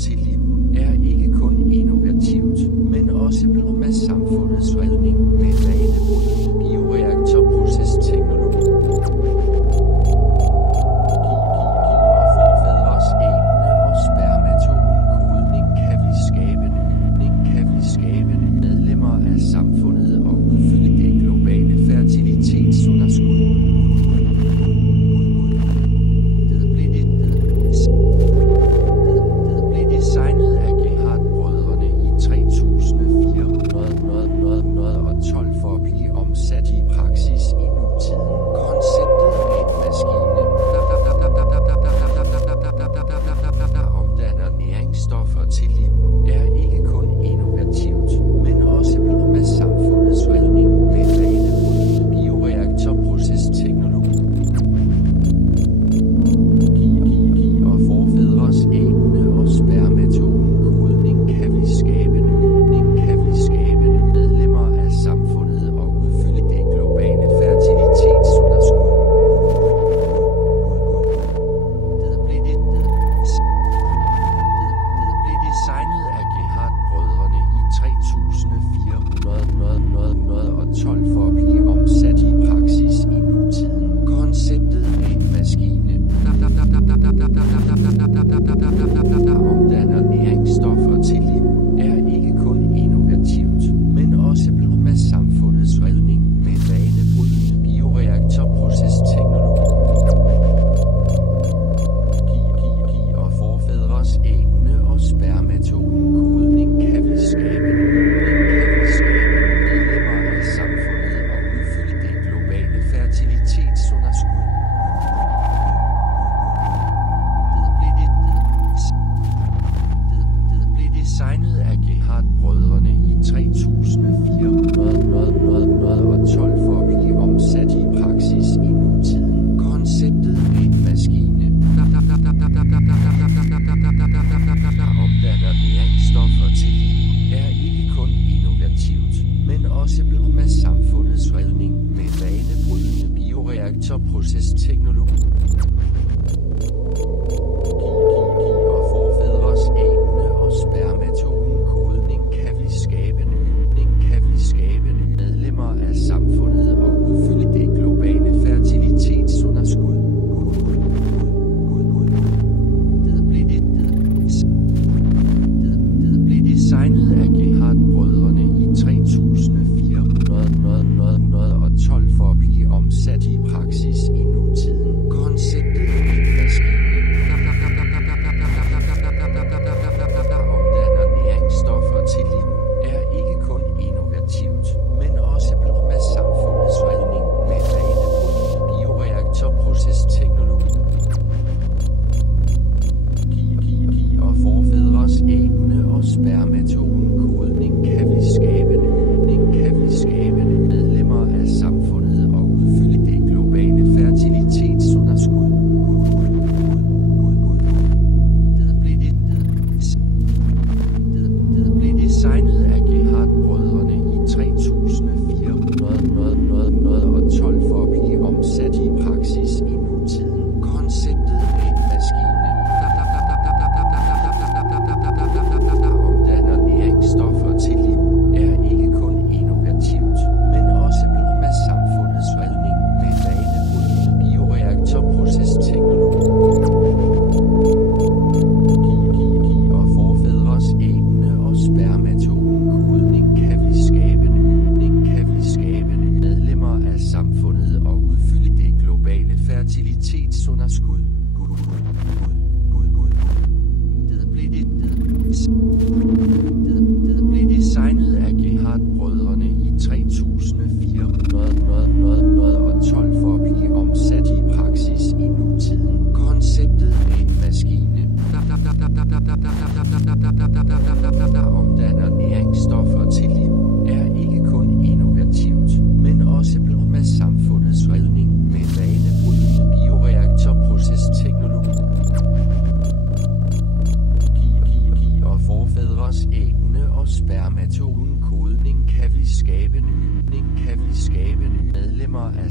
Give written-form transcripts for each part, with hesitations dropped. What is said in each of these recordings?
til liv er ikke kun innovativt, men også blevet med samfundets redning med banebrydende bioreaktorprocesteknologi.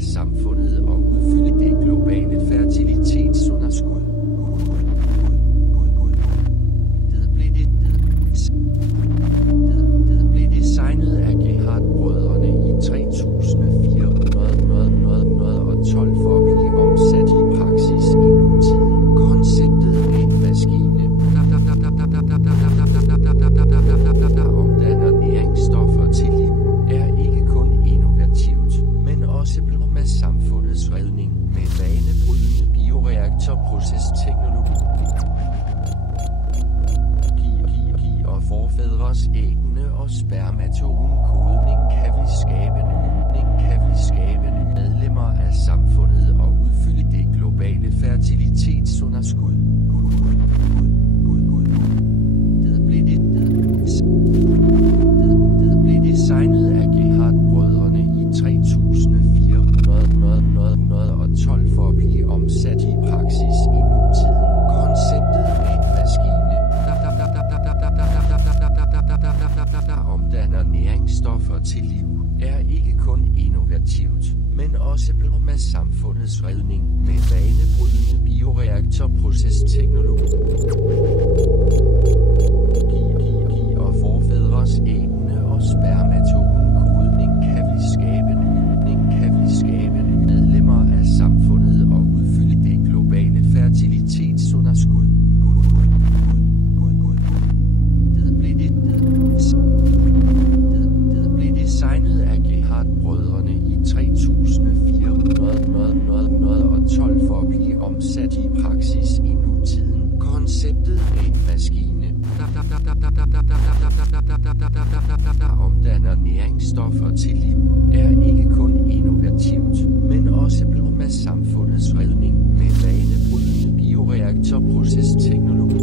af samfundet og udfylde det globale fertilitetsunderskud. Det forfædres æggene og spermatogen kodning kan vi skabe nye medlemmer af samfundet og udfylde det globale fertilitetsunderskud. Det blev designet af Gerhardt-brødrene i 3412 for at blive omsat i praksis i nutiden. Konceptet med en maskine, der omdanner næringsstoffer til liv, er ikke kun innovativt, men også blevet med samfundets redning med banebrydende bioreaktorprocesteknologi og forfædres æggene og spermatogen kodning kan vi skabe nye medlemmer af samfundet og udfylde det globale fertilitetsunderskud. Det blev designet af Gerhardt-brødrene i 3412 for at blive omsat i praksis i nutiden. Konceptet med en maskine, der omdanner næringsstoffer til liv, er ikke kun innovativt, men også blevet med samfundets redning med banebrydende bioreaktorprocesteknologi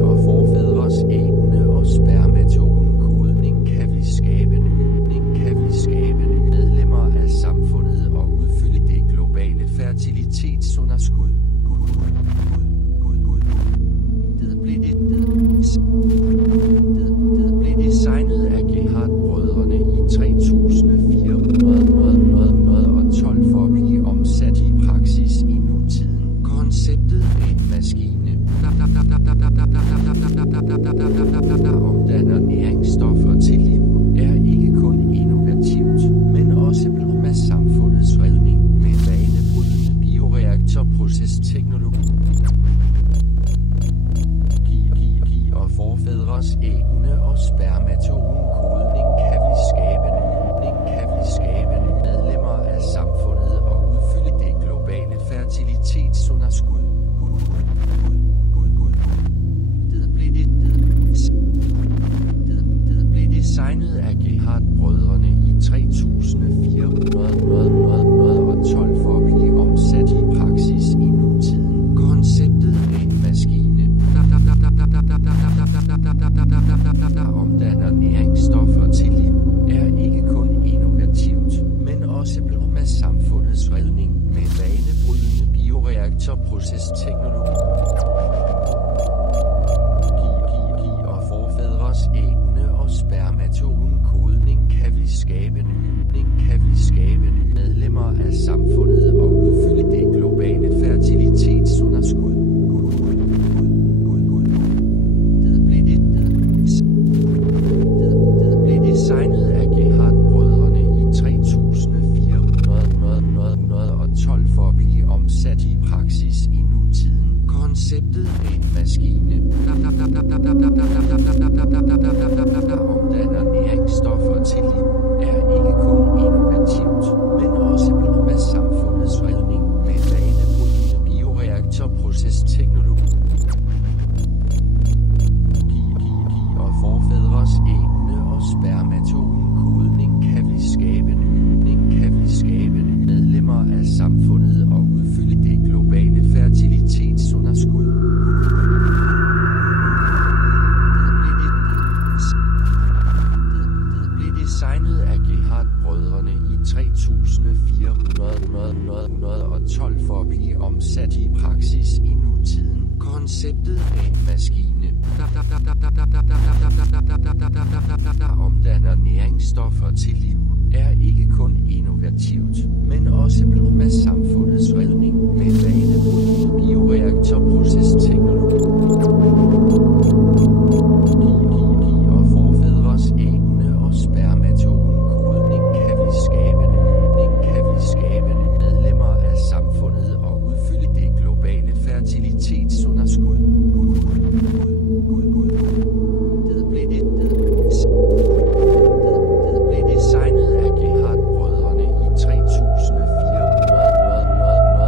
og forfædres æggene og spermatogen kodning kan vi skabe nye medlemmer af samfundet og udfylde det globale fertilitetsunderskud. Det blev designet af Gerhardt-brødrene i 3412 for at blive omsat i praksis i nutiden. Konceptet med en maskine, der omdanner næringsstoffer til liv, er ikke kun innovativt, men også blevet med samfundets redning med banebrydende bioreaktorprocesteknologi og forfædres æggene og spermatogen kodning kan vi skabe nye medlemmer af samfundet og udfylde det globale fertilitetsunderskud. Det blev designet af Gerhardt-brødrene i 3412 for at blive omsat i praksis i nutiden. Konceptet med en maskine, der omdanner næringsstoffer til liv, er ikke kun innovativt, men også blevet med samfundets redning med banebrydende bioreaktorprocesteknologi og forfædres æggene og spermatogen kodning kan vi skabe nye medlemmer af samfundet og udfylde det globale fertilitetsunderskud. Det blev designet af Gerhardt-brødrene i 3412 for at blive omsat i praksis i nutiden. Konceptet med en maskine, der omdanner næringsstoffer til liv, er ikke kun innovativt, men også blevet med samfundets redning med banebrydende bioreaktorprocesteknologi og forfædres æggene og spermatogen kodning kan vi skabe nye medlemmer af samfundet og udfylde det globale fertilitetsunderskud. Det blev designet af Gerhardt-brødrene i 3412 for at blive omsat i praksis i nutiden. Konceptet med en maskine, der omdanner næringsstoffer til liv, er ikke kun innovativt, men også blevet med samfundets redning med banebrydende bioreaktorprocesteknologi og forfædres æggene og spermatogen kodning kan vi skabe nye medlemmer af samfundet og udfylde det globale fertilitetsunderskud. Det blev designet af Gerhardt-brødrene i 3412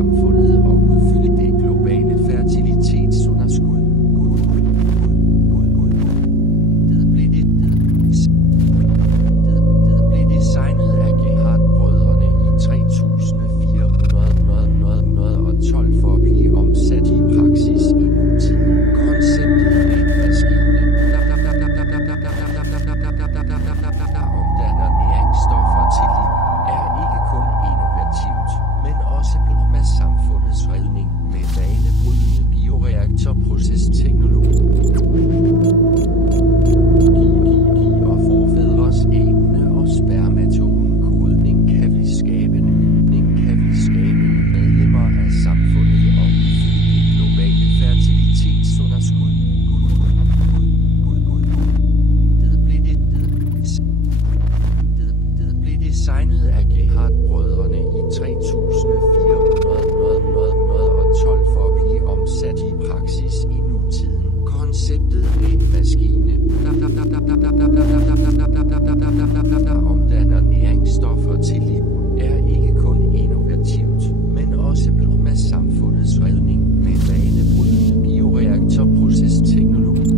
samfundet og udfylde det globale fertilitetsunderskud. Det blev designet af Gerhardt-brødrene i 3412 for at blive omsat i praksis i nutiden. Konceptet med en maskine, der omdanner næringsstoffer til liv, er ikke kun innovativt, men også blevet med samfundets redning med banebrydende bioreaktorprocesteknologi. Og forfædres ægne og spermatogenkodning kan vi skabe medlemmer af samfundet og udfylde det globale fertilitetsunderskud. Det blev designet af Gerhardt-brødrene i 3412 for at blive omsat i praksis i nutiden. Konceptet med en maskine, der omdanner næringsstoffer til liv, er ikke kun innovativt, men også blevet med samfundets redning med banebrydende bioreaktorprocesteknologi.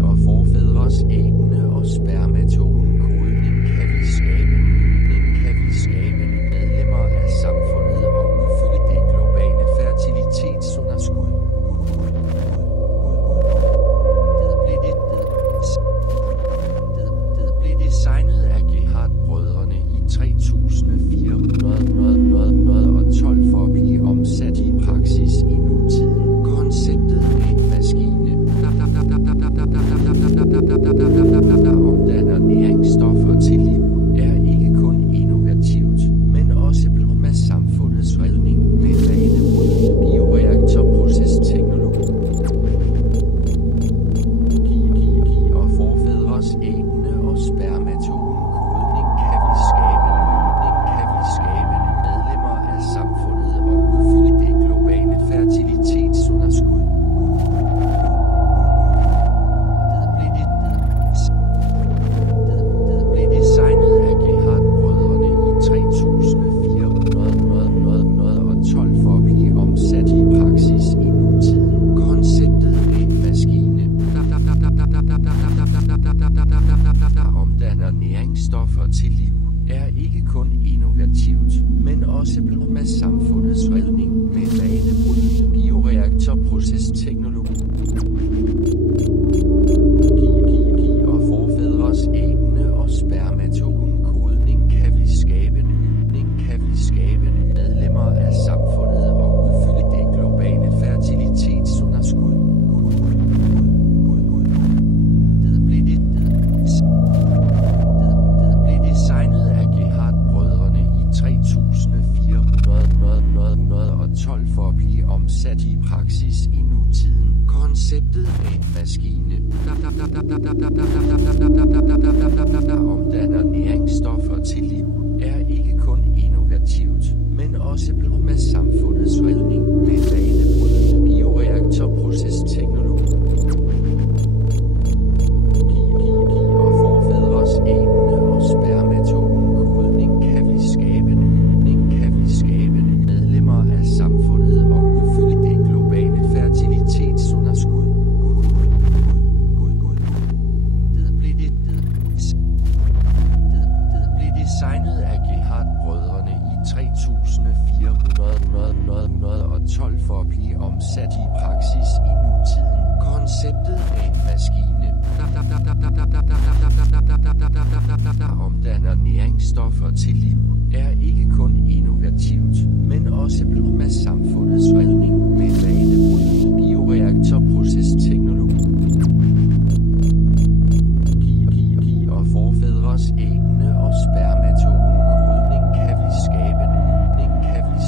Og forfædres ægne og spermatogenkodning kan vi skabe medlemmer af samfundet og udfylde det globale fertilitetsunderskud. Det blev designet af Gerhardt-brødrene i 3412 for at blive omsat i praksis i nutiden. Konceptet med en maskine, der omdanner næringsstoffer til liv, er ikke kun innovativt, men også blevet med samfundets redning med banebrydende bioreaktorprocesteknologi. Og forfædres ægne og spermatogenkodning kan vi skabe medlemmer af samfundet og udfylde det globale fertilitetsunderskud. Det blev designet af Gerhardt-brødrene i 3412 for at blive omsat i praksis i nutiden. Konceptet med en maskine, der omdanner næringsstoffer til liv, er ikke kun innovativt, men også blevet med samfundets redning med banebrydende bioreaktorprocesteknologi. Og forfædres ægne og spermatogenkodning kan vi skabe medlemmer af samfundet og udfylde det globale fertilitetsunderskud. Det blev designet af Gerhardt-brødrene i 3412 for at blive omsat i praksis i nutiden. Konceptet med en maskine, der omdanner næringsstoffer til liv, er ikke kun innovativt, men også blevet med samfundets redning med banebrydende bioreaktorprocesteknologi. Og forfædres ægne og spermatogenkodning kan vi skabe medlemmer af samfundet og udfylde det globale fertilitetsunderskud. Det blev designet af Gerhardt-brødrene i 3412 for at blive omsat i praksis i nutiden. Konceptet med en maskine, der omdanner næringsstoffer til liv, er ikke kun innovativt, men også blevet med samfundets redning med banebrydende bioreaktorprocesteknologi. Og forfædres ægne og spermatogenkodning kan vi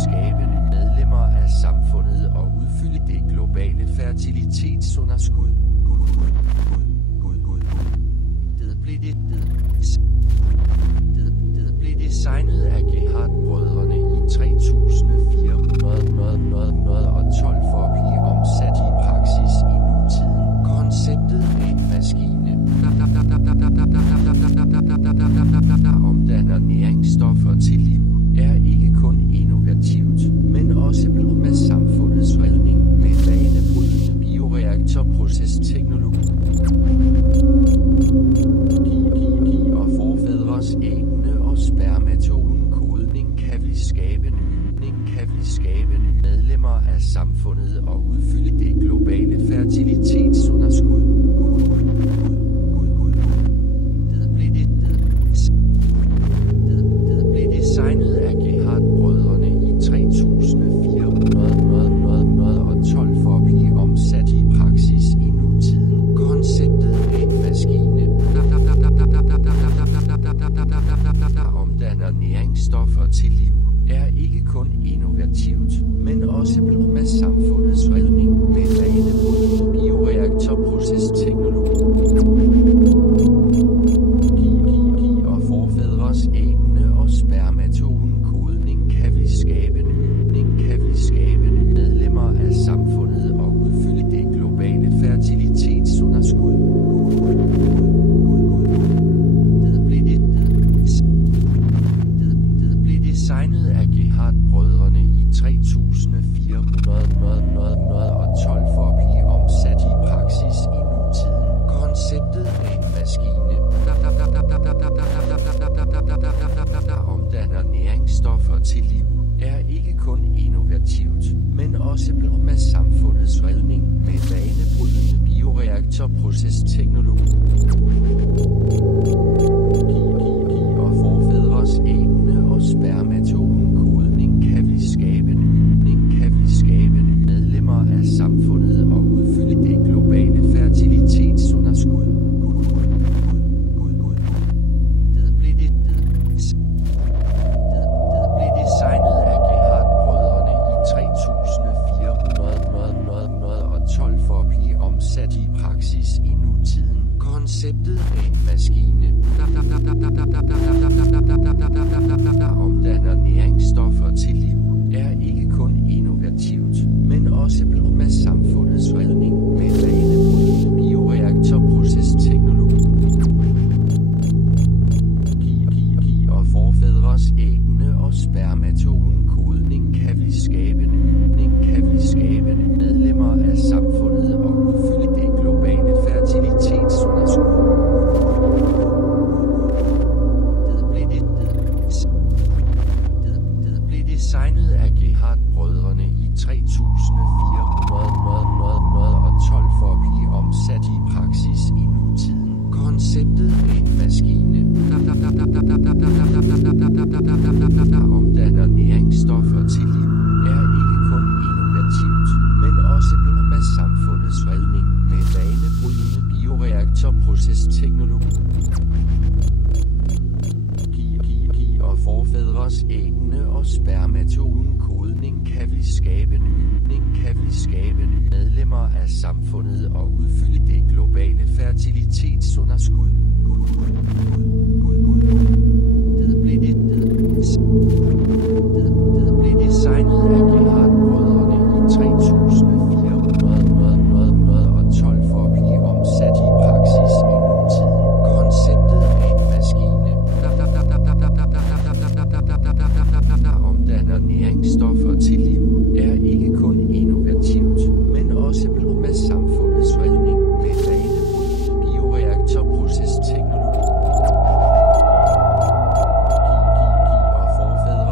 skabe medlemmer af samfundet og udfylde det globale fertilitetsunderskud. Det blev designet af Gerhardt-brødrene i 3412 for at blive omsat i praksis i nutiden. Konceptet med en maskine, der omdanner næringsstoffer til liv, er af samfundet og udfylde det globale fertilitetsunderskud. Det blev designet af Gerhard-brødrene i 3412 for at blive omsat i praksis i nutiden. Konceptet af en maskine, der omdanner næringsstoffer til liv, er ikke kun innovativt, men også blevet med samfundets redning med banebrydende bioreaktorprocesteknologi og forfædres æggene og spermatogenkodning kan vi skabe nye medlemmer af samfundet og udfylde det globale fertilitetsunderskud. Det blev designet af Gerhard-brødrene i 3412 for at blive omsat i praksis i nutiden. Konceptet af en maskine, der omdanner næringsstoffer til liv, er ikke kun innovativt, men også blevet med samfundets redning med banebrydende bioreaktorprocesteknologi og forfædres æggene og spermatogenkodning kan vi skabe nye medlemmer af samfundet og udfylde det globale fertilitetsunderskud. Det blev designet af Gerhard-brødrene i 3412 for at blive omsat i praksis i nutiden. Konceptet af en maskine, der omdanner næringsstoffer til liv, er ikke kun innovativt, men også blevet med samfundets redning med banebrydende bioreaktorprocesteknologi og forfædres æggene og spermatogenkodning kan vi skabe nye medlemmer af samfundet og udfylde det globale fertilitetsunderskud. Det blev designet af Gerhard-brødrene i 3412 for at blive omsat i praksis i nutiden. Konceptet af en maskine, der omdanner næringsstoffer til liv, er ikke kun innovativt, men også blevet med samfundets redning med banebrydende bioreaktorprocesteknologi og forfædres æggene og spermatogenkodning kan vi skabe nye medlemmer af samfundet og udfylde det globale fertilitetsunderskud. Det blev designet af Gerhard-brødrene i 3412 for at blive omsat i praksis i nutiden. Konceptet af en maskine, der omdanner næringsstoffer til liv, er ikke kun innovativt, men også blevet med samfundets redning med banebrydende bioreaktorprocesteknologi og forfædres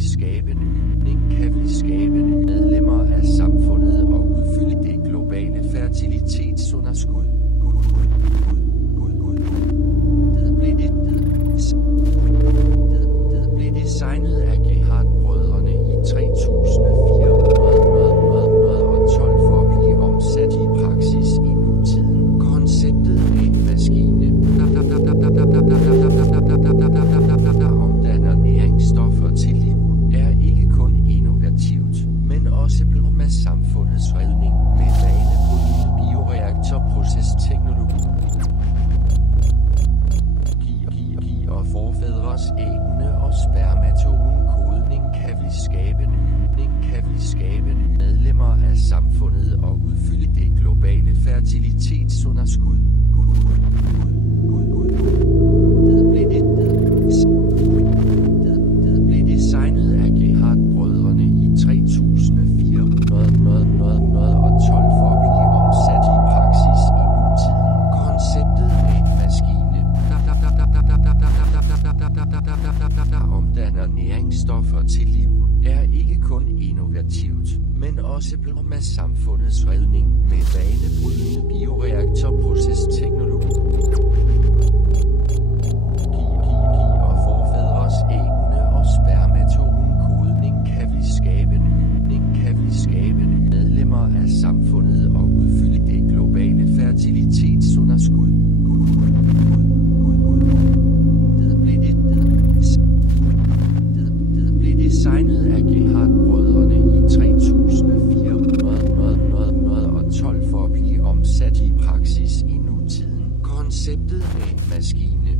skabe nye medlemmer af samfundet og udfylde det globale fertilitetsunderskud. Det blev designet af Gerhard-brødrene i 3412 for at blive omsat i praksis i nutiden. Konceptet med en maskine, der omdanner næringsstoffer til liv, er ikke kun innovativt, men også blevet med samfundets redning med banebrydende bioreaktorprocesteknologi. Og forfædres æggene og spermatogenkodning kan vi skabe nye medlemmer af samfundet og udfylde det globale fertilitetsunderskud. Det blev designet af Gerhard-brødrene i 3412 for at blive omsat i praksis i nutiden. Konceptet med en maskine, der omdanner næringsstoffer til liv, er ikke kun innovativt, men også blevet med samfundets redning med banebrydende bioreaktorprocesteknologi. Og forfædres æggene og spermatogenkodning kan vi skabe nye medlemmer af samfundet og udfylde det globale fertilitetsunderskud. Det blev designet af Gerhard-brødrene i 3412 for at blive omsat i praksis i nutiden. Konceptet med en maskine,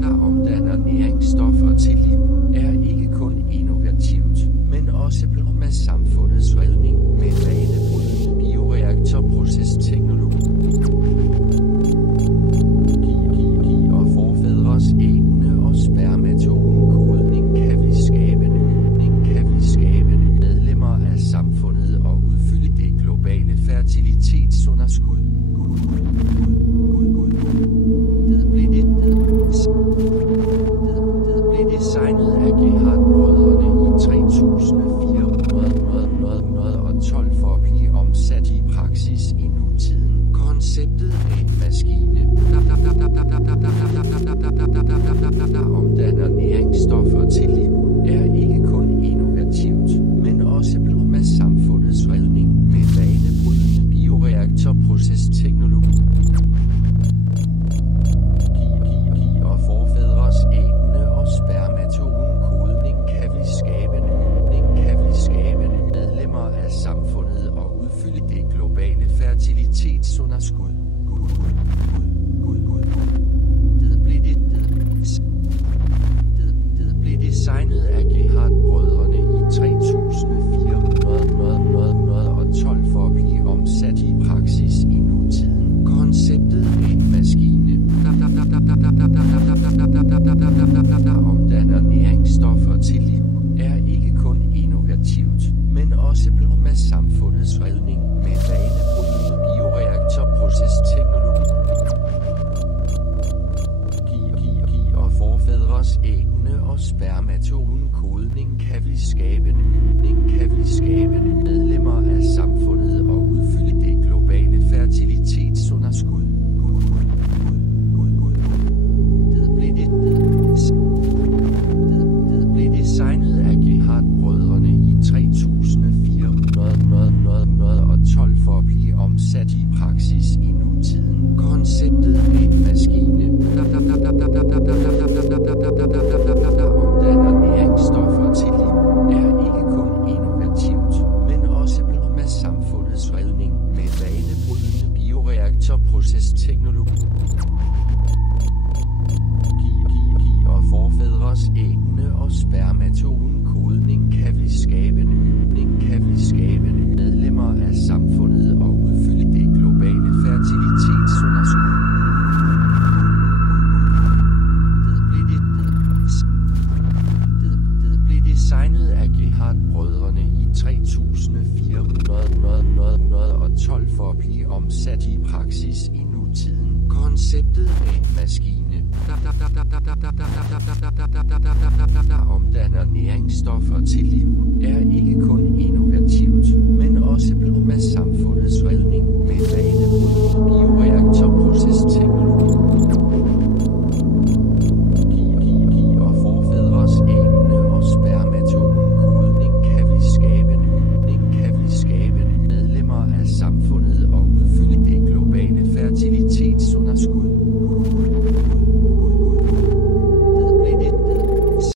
der omdanner næringsstoffer til liv, er ikke kun innovativt, men også blevet med samfundets redning med banebrydende bioreaktorprocesteknologi. Og forfædres æggene og spermatogenkodning kan vi skabe nye medlemmer af samfundet og udfylde det globale fertilitetsunderskud. Det blev designet af Gerhard-brødrene i 3412 for at blive omsat i praksis i nutiden. Konceptet med en maskine, der omdanner næringsstoffer til liv, er ikke kun innovativt, men også blevet med samfundets redning med banebrydende bioreaktorprocesteknologi. Og forfædres æggene og spermatogenkodning kan vi skabe nye medlemmer af samfundet og udfylde det globale fertilitetsunderskud. Det blev designet af Gerhard-brødrene i 3412 for at blive omsat i praksis i nutiden. Konceptet med en maskine, der omdanner næringsstoffer til liv, er ikke kun innovativt, men også blevet med samfundets redning med banebrydende bioreaktorprocesteknologi. Og forfædres æggene og spermatogenkodning kan vi skabe nye medlemmer af samfundet og udfylde det globale fertilitetsunderskud. Det blev designet af Gerhard-brødrene i 3412 for at blive omsat i praksis i nutiden. Konceptet med en maskine, der omdanner næringsstoffer til liv, er ikke kun innovativt, men også blevet med samfundets redning med banebrydende bioreaktorprocesteknologi. Og forfædres æggene og spermatogenkodning kan vi skabe nye medlemmer af samfundet og udfylde det globale fertilitetsunderskud. Det blev designet af Gerhard-brødrene i 3412 for at blive omsat i praksis i nu. nutiden. Konceptet med en maskine, der omdanner næringsstoffer til liv, er ikke kun innovativt, men også med samfundets redning med vanebrydende